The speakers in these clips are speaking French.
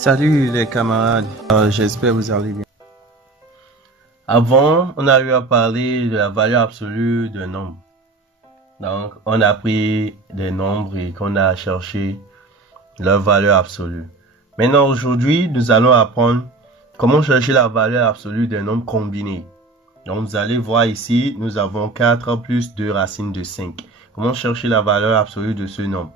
Salut les camarades, j'espère que vous allez bien. Avant, on a eu à parler de la valeur absolue d'un nombre. Donc, on a pris des nombres et qu'on a cherché leur valeur absolue. Maintenant, aujourd'hui, nous allons apprendre comment chercher la valeur absolue d'un nombre combiné. Donc, vous allez voir ici, nous avons 4 plus 2 racines de 5. Comment chercher la valeur absolue de ce nombre?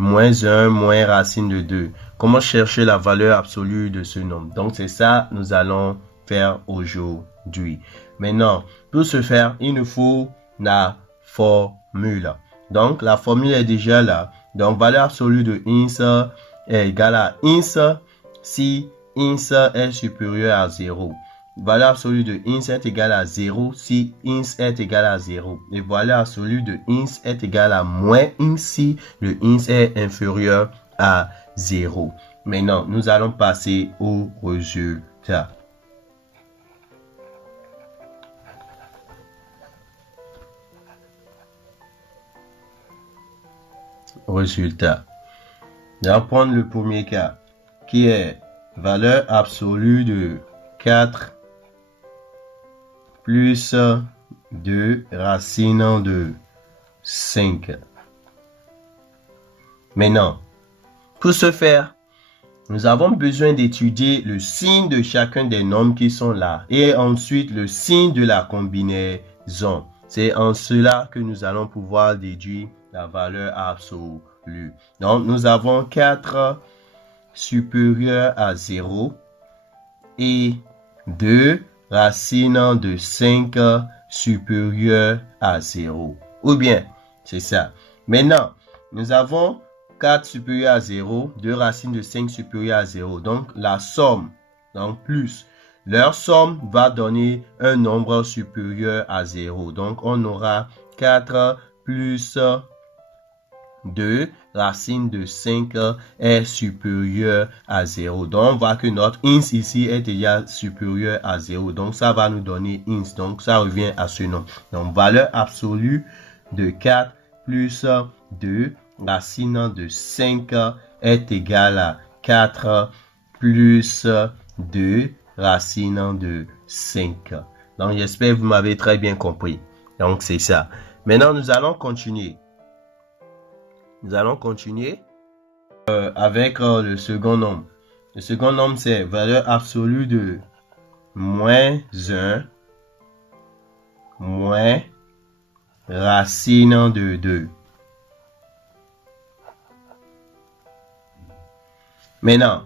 Moins 1 moins racine de 2. Comment chercher la valeur absolue de ce nombre? Donc, c'est ça nous allons faire aujourd'hui. Maintenant, pour ce faire, il nous faut la formule. Donc, la formule est déjà là. Donc, valeur absolue de ins est égale à ins si ins est supérieur à 0. Valeur absolue de ins est égale à 0 si ins est égal à 0. Et valeur absolue de ins est égale à moins ins si le ins est inférieur à 0. Maintenant, nous allons passer au résultat. Résultat. On va prendre le premier cas qui est valeur absolue de 4 plus 2 racine de 5. Maintenant, pour ce faire, nous avons besoin d'étudier le signe de chacun des nombres qui sont là et ensuite le signe de la combinaison. C'est en cela que nous allons pouvoir déduire la valeur absolue. Donc, nous avons 4 supérieur à 0 et 2 racine de 5 supérieur à 0. Ou bien, c'est ça. Maintenant, nous avons 4 supérieur à 0, 2 racines de 5 supérieur à 0. Donc, la somme, donc plus, leur somme va donner un nombre supérieur à 0. Donc, on aura 4 plus 2 racine de 5 est supérieur à 0. Donc, on voit que notre ins ici est déjà supérieur à 0. Donc, ça va nous donner ins. Donc, ça revient à ce nom. Donc, valeur absolue de 4 plus 2 racine de 5 est égale à 4 plus 2 racine de 5. Donc, j'espère que vous m'avez très bien compris. Donc, c'est ça. Maintenant, nous allons continuer. Nous allons continuer avec le second nombre. Le second nombre, c'est valeur absolue de moins 1 moins racine de 2. Maintenant,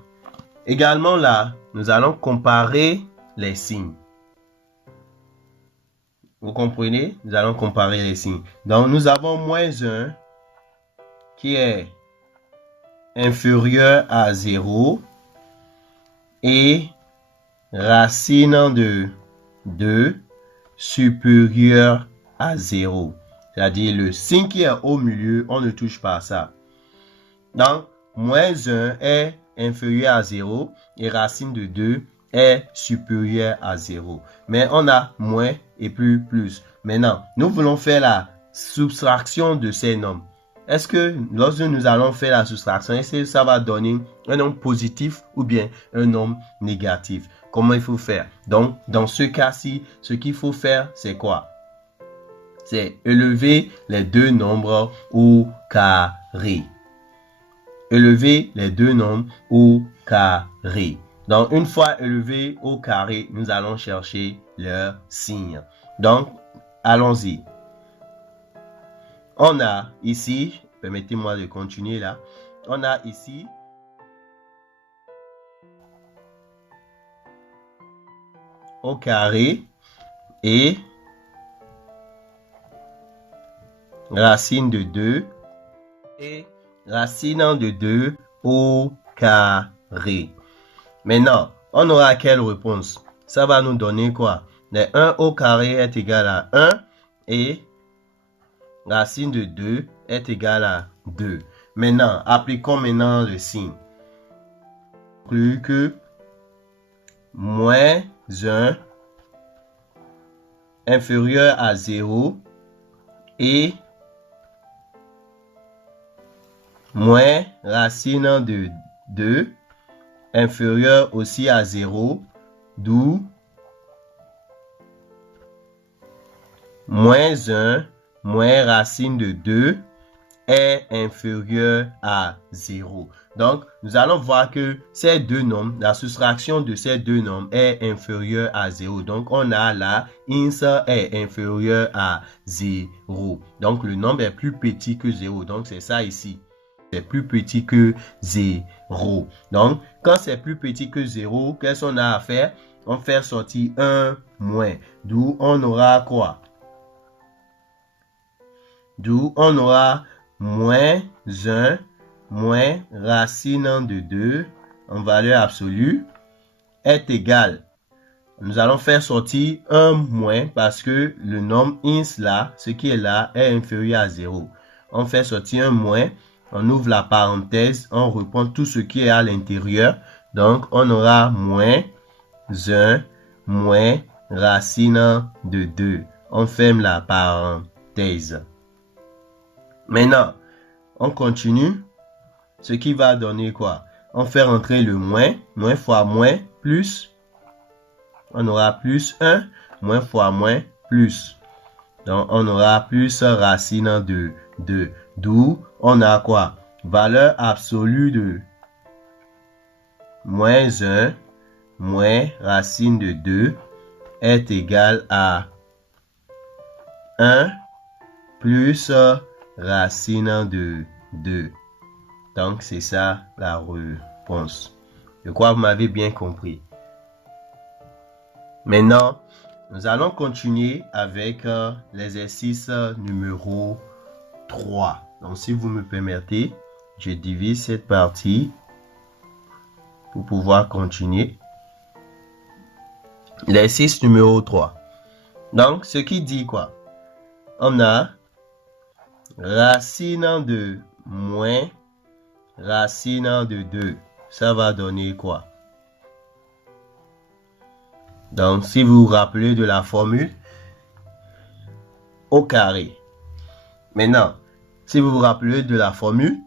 également là, nous allons comparer les signes. Vous comprenez? Nous allons comparer les signes. Donc, nous avons moins 1 qui est inférieur à 0 et racine de 2 supérieur à 0. C'est-à-dire le signe qui est au milieu, on ne touche pas à ça. Donc, moins 1 est inférieur à 0 et racine de 2 est supérieur à 0. Mais on a moins et plus. Maintenant, nous voulons faire la soustraction de ces nombres. Est-ce que lorsque nous allons faire la soustraction, est-ce que ça va donner un nombre positif ou bien un nombre négatif? Comment il faut faire? Donc, dans ce cas-ci, ce qu'il faut faire, c'est quoi? C'est élever les deux nombres au carré. Élever les deux nombres au carré. Donc, une fois élevé au carré, nous allons chercher leur signe. Donc, allons-y. On a ici, permettez-moi de continuer là, on a ici au carré et racine de 2 et racine de 2 au carré. Maintenant, on aura quelle réponse? Ça va nous donner quoi? Les 1 au carré est égal à 1 et racine de 2 est égal à 2. Maintenant, appliquons maintenant le signe. Plus que moins 1 inférieur à 0 et moins racine de 2 inférieur aussi à 0, d'où moins 1 moins racine de 2 est inférieur à 0. Donc, nous allons voir que ces deux nombres, la soustraction de ces deux nombres est inférieure à 0. Donc, on a là, ins est inférieur à 0. Donc, le nombre est plus petit que 0. Donc, c'est ça ici. C'est plus petit que 0. Donc, quand c'est plus petit que 0, qu'est-ce qu'on a à faire? On fait sortir 1 moins. D'où on aura quoi? D'où on aura moins 1 moins racine de 2 en valeur absolue est égal. Nous allons faire sortir 1 moins parce que le nombre ins là, ce qui est là, est inférieur à 0. On fait sortir un moins, on ouvre la parenthèse, on reprend tout ce qui est à l'intérieur. Donc, on aura moins 1 moins racine de 2. On ferme la parenthèse. Maintenant, on continue. Ce qui va donner quoi? On fait rentrer le moins. Moins fois moins, plus. On aura plus 1. Moins fois moins, plus. Donc, on aura plus racine de 2. D'où, on a quoi? Valeur absolue de moins 1 moins racine de 2 est égal à 1 plus racine de 2. Donc, c'est ça la réponse. Je crois que vous m'avez bien compris. Maintenant, nous allons continuer avec l'exercice numéro 3. Donc, si vous me permettez, je divise cette partie pour pouvoir continuer. L'exercice numéro 3. Donc, ce qui dit quoi? On a racine de moins racine de 2. Ça va donner quoi? Donc, si vous vous rappelez de la formule, au carré. Maintenant, si vous vous rappelez de la formule,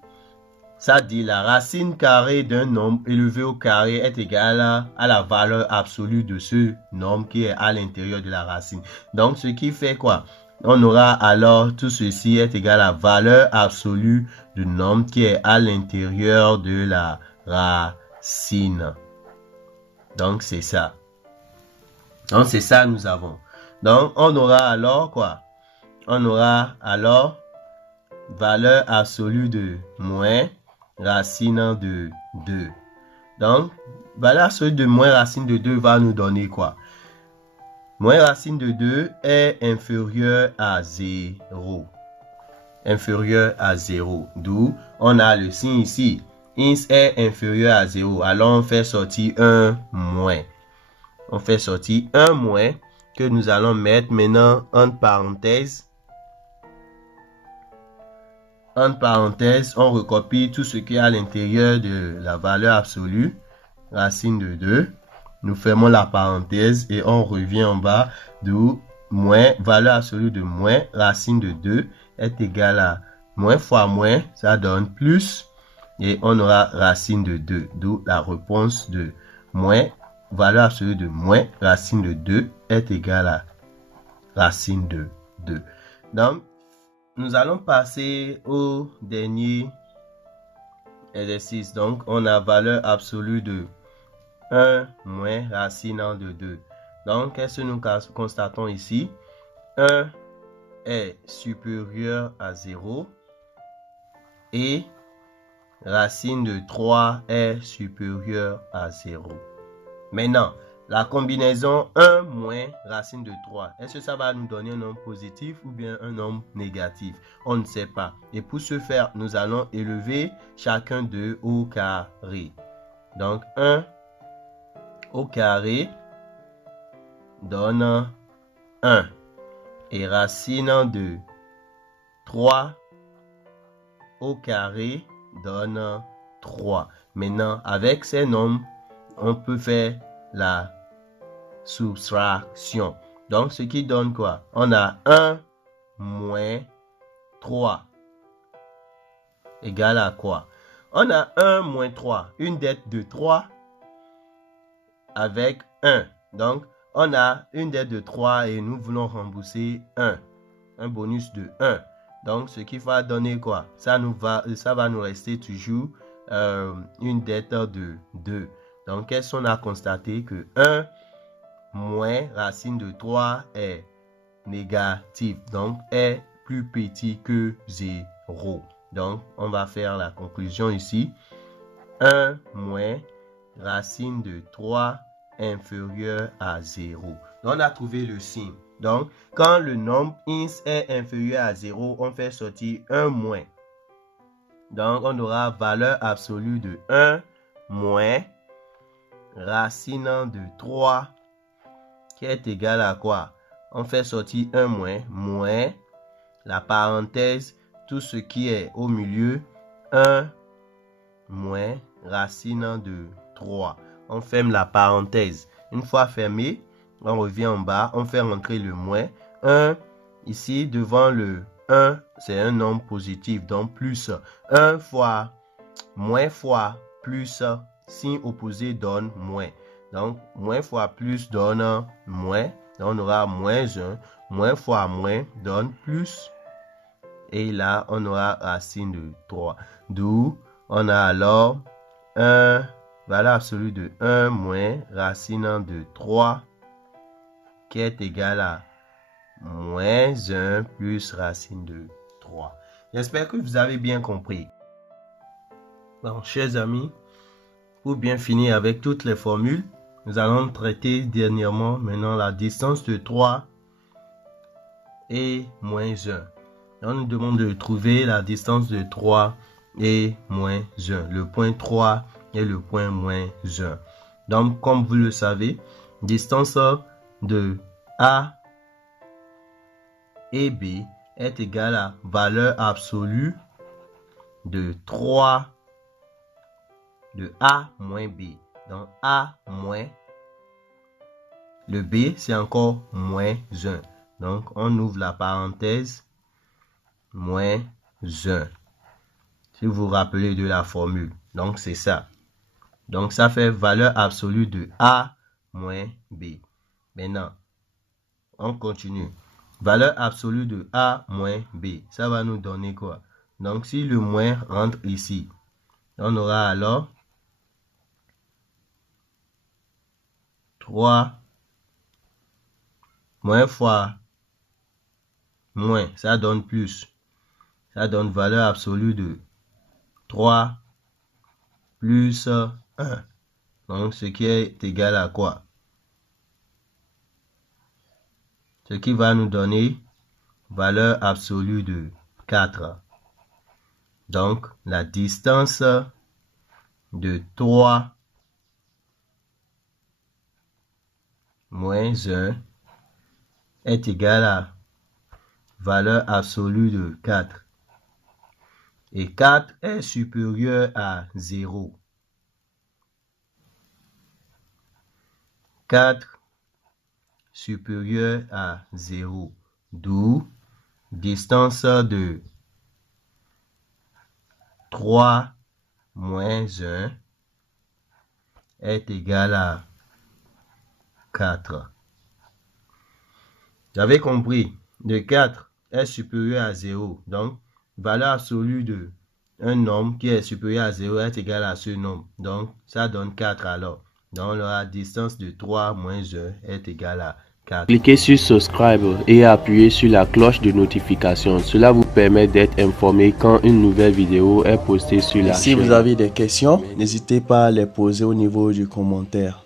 ça dit la racine carrée d'un nombre élevé au carré est égale à la valeur absolue de ce nombre qui est à l'intérieur de la racine. Donc, ce qui fait quoi? On aura alors tout ceci est égal à la valeur absolue du nombre qui est à l'intérieur de la racine. Donc, c'est ça. Donc, c'est ça nous avons. Donc, on aura alors quoi? On aura alors valeur absolue de moins racine de 2. Donc, valeur absolue de moins racine de 2 va nous donner quoi? Moins racine de 2 est inférieur à 0. Inférieur à 0. D'où on a le signe ici. Ins est inférieur à 0. Alors, on fait sortir un moins. On fait sortir un moins que nous allons mettre maintenant entre parenthèses. Entre parenthèses, on recopie tout ce qui est à l'intérieur de la valeur absolue. Racine de 2. Nous fermons la parenthèse et on revient en bas, d'où moins, valeur absolue de moins, racine de 2 est égal à moins fois moins, ça donne plus, et on aura racine de 2, d'où la réponse de moins, valeur absolue de moins, racine de 2 est égal à racine de 2. Donc, nous allons passer au dernier exercice. Donc, on a valeur absolue de 1 moins racine de 2. Donc, qu'est-ce que nous constatons ici? 1 est supérieur à 0 et racine de 3 est supérieur à 0. Maintenant, la combinaison 1 moins racine de 3, est-ce que ça va nous donner un nombre positif ou bien un nombre négatif? On ne sait pas. Et pour ce faire, nous allons élever chacun d'eux au carré. Donc, 1 au carré donne 1 et racine de 3 au carré donne 3. Maintenant, avec ces nombres, on peut faire la soustraction. Donc, ce qui donne quoi? On a 1 moins 3 égale à quoi? On a 1 moins 3, une dette de 3 avec 1. Donc, on a une dette de 3 et nous voulons rembourser 1. Un bonus de 1. Donc, ce qui va donner quoi? Ça va nous rester toujours une dette de 2. Donc, qu'est-ce qu'on a constaté? Que 1 moins racine de 3 est négatif. Donc, est plus petit que 0. Donc, on va faire la conclusion ici. 1 moins racine de 3 inférieur à 0. Donc, on a trouvé le signe. Donc, quand le nombre ins est inférieur à 0, on fait sortir 1 moins. Donc, on aura valeur absolue de 1 moins racine de 3 qui est égal à quoi? On fait sortir 1 moins la parenthèse, tout ce qui est au milieu, 1 moins racine de 3. On ferme la parenthèse. Une fois fermé, on revient en bas, on fait rentrer le moins. 1, ici, devant le 1, c'est un nombre positif, donc plus 1 fois moins fois plus, signe opposé donne moins. Donc, moins fois plus donne moins. Donc, on aura moins 1. Moins fois moins donne plus. Et là, on aura racine de 3. D'où, on a alors 1, valeur absolue de 1 moins racine de 3 qui est égal à moins 1 plus racine de 3. J'espère que vous avez bien compris. Bon, chers amis, pour bien finir avec toutes les formules, nous allons traiter dernièrement maintenant la distance de 3 et moins 1. On nous demande de trouver la distance de 3 et moins 1. Le point 3 et le point moins 1. Donc, comme vous le savez, distance de A et B est égale à valeur absolue de 3 de A moins B. Donc, A moins le B, c'est encore moins 1. Donc, on ouvre la parenthèse, moins 1. Si vous vous rappelez de la formule. Donc, c'est ça. Donc, ça fait valeur absolue de A moins B. Maintenant, on continue. Valeur absolue de A moins B. Ça va nous donner quoi? Donc, si le moins rentre ici, on aura alors 3 moins fois moins. Ça donne plus. Ça donne valeur absolue de 3 plus 1. Donc, ce qui est égal à quoi? Ce qui va nous donner valeur absolue de 4. Donc, la distance de 3 moins 1 est égale à valeur absolue de 4. Et 4 est supérieur à 0. 4 supérieur à 0. D'où distance de 3 moins 1 est égale à 4. Vous avez compris? De 4 est supérieur à 0. Donc, valeur absolue de un nombre qui est supérieur à 0 est égal à ce nombre. Donc, ça donne 4 alors. Donc, la distance de 3 moins 1 est égale à 4. Cliquez sur subscribe et appuyez sur la cloche de notification. Cela vous permet d'être informé quand une nouvelle vidéo est postée sur la chaîne. Si vous avez des questions, n'hésitez pas à les poser au niveau du commentaire.